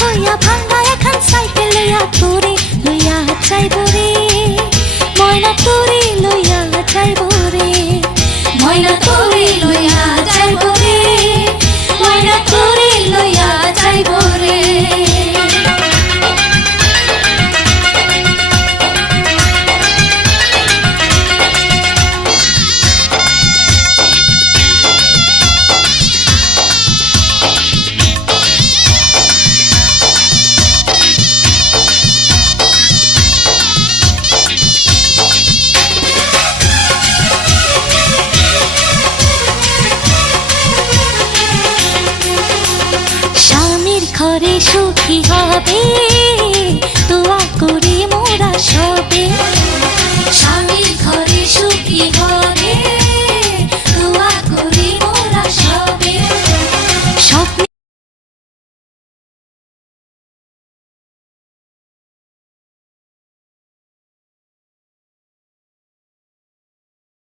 হইয়া ভাঙা এখন সাইকেল লইয়া তোরে লইয়া যাইব রে ময়না তোরে লইয়া যাইব রে ময়না তোরে লইয়া যাইব রে ময়না তোরে লইয়া যাইব রে ঘরে সুখী হবে